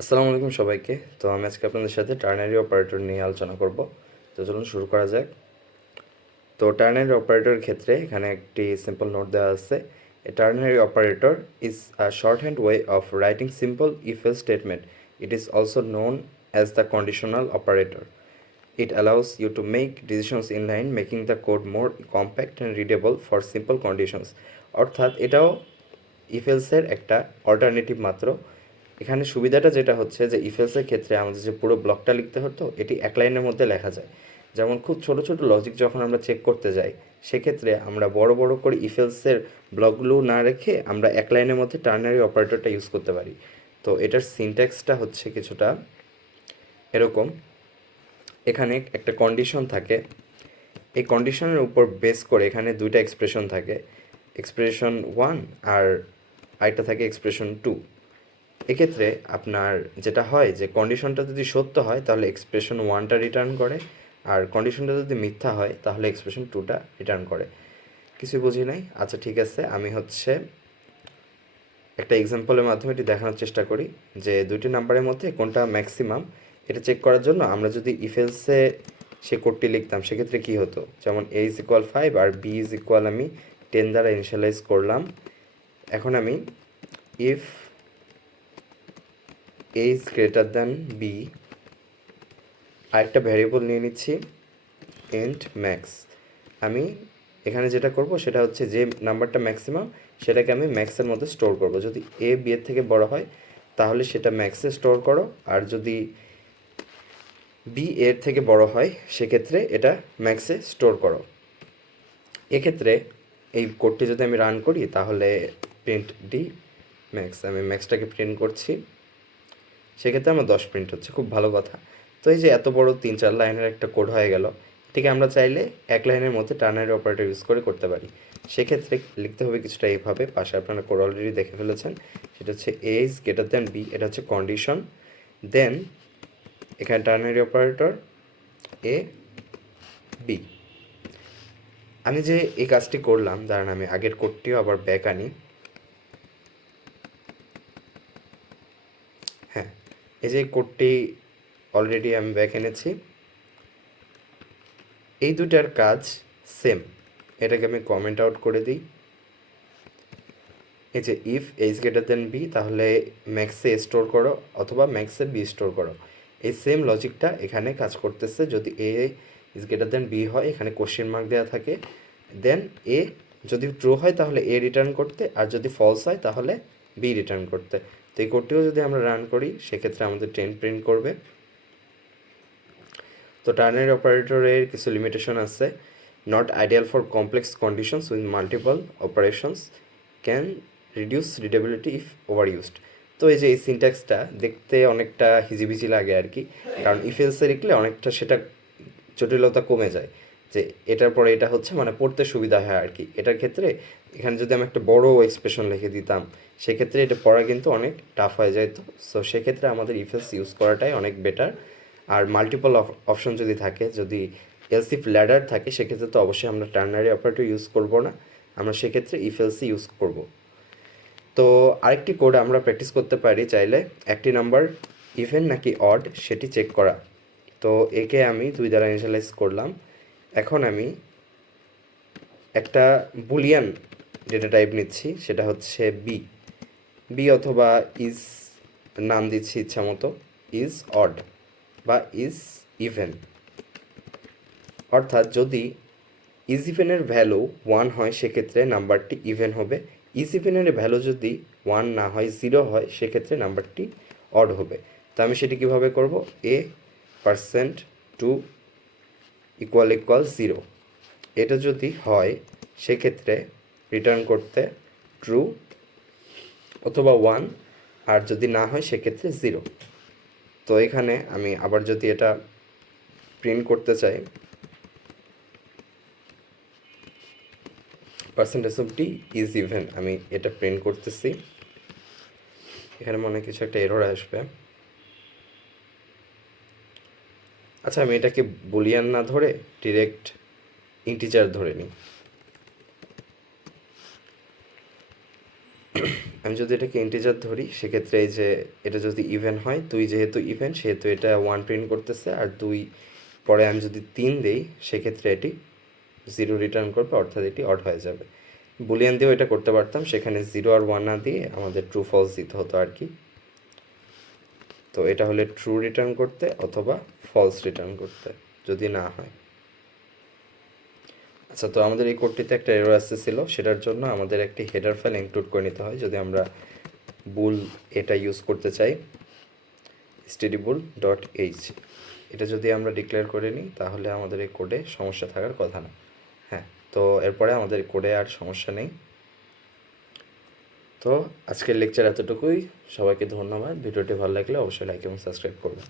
আসসালামু আলাইকুম সবাইকে। তো আমি আজকে আপনাদের সাথে টার্নারি অপারেটর নিয়ে আলোচনা করব। তো চলুন শুরু করা যাক। তো টার্নারি অপারেটরের ক্ষেত্রে এখানে একটি সিম্পল নোট দেওয়া আছে। A ternary operator is a short hand way of writing simple if else statement. It is also known as the conditional operator. It allows you to make decisions in line, making the code more compact and readable for simple conditions. অর্থাৎ এটাও ইফেলসের একটা alternative মাত্র। এখানে সুবিধাটা যেটা হচ্ছে যে ইফেলসের ক্ষেত্রে আমাদের যে পুরো ব্লকটা লিখতে হতো এটি এক লাইনের মধ্যে লেখা যায়। যেমন খুব ছোট ছোট লজিক যখন আমরা চেক করতে যাই সেক্ষেত্রে আমরা বড় বড় করে ইফেলসের ব্লকগুলো না রেখে আমরা এক লাইনের মধ্যে টার্নারি অপারেটরটা ইউজ করতে পারি। তো এটার সিনট্যাক্সটা হচ্ছে কিছুটা এরকম। এখানে একটা কন্ডিশন থাকে, এই কন্ডিশনের উপর বেস করে এখানে দুইটা এক্সপ্রেশন থাকে, এক্সপ্রেশন 1 আর আরেকটা থাকে এক্সপ্রেশন 2। এক্ষেত্রে আপনার যেটা হয় যে কন্ডিশনটা যদি সত্য হয় তাহলে এক্সপ্রেশন 1টা রিটার্ন করে, আর কন্ডিশনটা যদি মিথ্যা হয় তাহলে এক্সপ্রেশন 2টা রিটার্ন করে। কিছু বুঝি নাই? আচ্ছা ঠিক আছে, আমি হচ্ছে একটা এক্সাম্পলের মাধ্যমে এটি দেখানোর চেষ্টা করি যে দুইটি নাম্বারের মধ্যে কোনটা ম্যাক্সিমাম। এটা চেক করার জন্য আমরা যদি ইফেলসে সে কোডটি লিখতাম সেক্ষেত্রে কী হতো, যেমন a ইজ ইকুয়াল 5 আর b ইজ ইকুয়াল আমি 10 দ্বারা ইনিশিয়ালাইজ করলাম। এখন আমি if a is greater than b, আরেকটা ভ্যারিয়েবল নিয়ে নিচ্ছি ইন্ট ম্যাক্স। আমি এখানে যেটা করব সেটা হচ্ছে যে নাম্বারটা ম্যাক্সিমাম সেটাকে আমি ম্যাক্সের মধ্যে স্টোর করব। যদি এ বি এর থেকে বড় হয় তাহলে সেটা ম্যাক্সে স্টোর করো, আর যদি বি এর থেকে বড় হয় সেক্ষেত্রে এটা ম্যাক্সে স্টোর করো। এক্ষেত্রে এই কোডটি যদি আমি রান করি তাহলে প্রিন্ট ডি ম্যাক্স, আমি ম্যাক্সটাকে প্রিন্ট করছি, সেক্ষেত্রে আমার 10 প্রিন্ট হচ্ছে, খুব ভালো কথা। তো এই যে এত বড় 3-4 লাইনের একটা কোড হয়ে গেল, এটিকে আমরা চাইলে এক লাইনের মধ্যে টার্নারি অপারেটর ইউজ করে করতে পারি। সেক্ষেত্রে লিখতে হবে কিছুটা এইভাবে, পাশে আপনারা কোড অলরেডি দেখে ফেলেছেন, সেটা হচ্ছে এ ইজ গ্রেটার দ্যান বি, এটা হচ্ছে কন্ডিশন। দেন এখানে টার্নারি অপারেটর এ বি। আমি যে এই কাজটি করলাম, দাঁড়ান আমি আগের কোডটিও আবার ব্যাক আনি। হ্যাঁ, এই যে কোডটি অলরেডি আমি ব্যাক এনেছি, এই দুটার কাজ সেম। এটাকে আমি কমেন্ট আউট করে দিই। এই যে if a is greater than b তাহলে ম্যাক্সে স্টোর করো অথবা ম্যাক্সে বি স্টোর করো, এই সেম লজিকটা এখানে কাজ করতেছে। যদি এ ইজ গ্রেটার দেন বি হয় এখানে কোশ্চেন মার্ক দেওয়া থাকে, দেন এ যদি ট্রু হয় তাহলে এ রিটার্ন করতে, আর যদি ফলস হয় তাহলে বি রিটার্ন করতে। তো এই কোডটিও যদি আমরা রান করি সেক্ষেত্রে আমাদের 10 প্রিন্ট করবে। তো টার্নারি অপারেটরের কিছু লিমিটেশন আছে। Not ideal for complex conditions with multiple operations, can reduce readability if over used. তো এই যে এই সিনট্যাক্সটা দেখতে অনেকটা হিজিবিজি লাগে আর কি, কারণ ইফেলসে লিখলে অনেকটা সেটা জটিলতা কমে যায়, যে এটার পরে এটা হচ্ছে মানে পড়তে সুবিধা হয় আর কি। এটার ক্ষেত্রে এখানে যদি আমি একটা বড় এক্সপ্রেশন লিখে দিতাম সেক্ষেত্রে এটা পড়া কিন্তু অনেক টাফ হয়ে যায়। তো সো সেক্ষেত্রে আমাদের ইফেলস ইউজ করাটাই অনেক বেটার। আর মাল্টিপল অপশন যদি থাকে, যদি এলস ইফ ল্যাডার থাকে সেক্ষেত্রে তো অবশ্যই আমরা টার্নারি অপারেটর ইউজ করব না, আমরা সেক্ষেত্রে ইফ এলসি ইউজ করব। তো আরেকটি কোড আমরা প্র্যাকটিস করতে পারি চাইলে, একটি নাম্বার ইভেন নাকি অড সেটি চেক করা। তো একে আমি 2 দ্বারা ইনিশিয়ালাইজ করলাম। এখন আমি একটা বুলিয়ান ডেটা টাইপ নিচ্ছি, সেটা হচ্ছে বি, বি অথবা ইজ নাম দিচ্ছি ইচ্ছা মতো, ইজ অড বা ইজ ইভেন। অর্থাৎ যদি ইজ ইভেনের ভ্যালু 1 হয় সেক্ষেত্রে নাম্বারটি ইভেন হবে, ইজ ইভেনের ভ্যালু যদি 1 না হয় 0 হয় সেক্ষেত্রে নাম্বারটি অড হবে। তো আমি সেটি কীভাবে করব, a% 2 ইকুয়াল 0, এটা যদি হয় সেক্ষেত্রে রিটার্ন করতে ট্রু অথবা 1, আর যদি না হয় সেক্ষেত্রে 0। তো এখানে আমি আবার যদি এটা প্রিন্ট করতে চাই, % d ইজ ইভেন, আমি এটা প্রিন্ট করতেছি। এখানে মনে হয় কিছু একটা এরর আসবে। আচ্ছা আমি এটাকে বুলিয়ান না ধরে ডিরেক্ট ইন্টিজার ধরে নিই। আমি যদি এটাকে ইন্টিজার ধরি সেক্ষেত্রে এই যে এটা যদি ইভেন হয়, 2 যেহেতু ইভেন সেহেতু এটা 1 প্রিন্ট করতেছে, আর 2 পরে আমি যদি 3 দেই সেক্ষেত্রে এটি 0 রিটার্ন করবে, অর্থাৎ এটি অড হয়ে যাবে। বুলিয়ান দিয়েও এটা করতে পারতাম, সেখানে 0 আর 1 না দিয়ে আমাদের ট্রু ফলস দিতে হতো আর কি। তো এটা হলে ট্রু রিটার্ন করতে অথবা ফলস রিটার্ন করতে যদি না হয়। আচ্ছা, তো আমাদের এই কোডটিতে একটা এরর আসতেছিল, সেটার জন্য আমাদের একটি হেডার ফাইল ইনক্লুড করে নিতে হয় যদি আমরা বুল এটা ইউজ করতে চাই, stdbull.h। এটা যদি আমরা ডিক্লেয়ার করে নিই তাহলে আমাদের এই কোডে সমস্যা থাকার কথা না। হ্যাঁ, তো এরপরে আমাদের কোডে আর সমস্যা নেই। তো আজকের লেকচার এতটুকুই। সবাইকে ধন্যবাদ। ভিডিওটি ভালো লাগলে অবশ্যই লাইক এবং সাবস্ক্রাইব করবেন।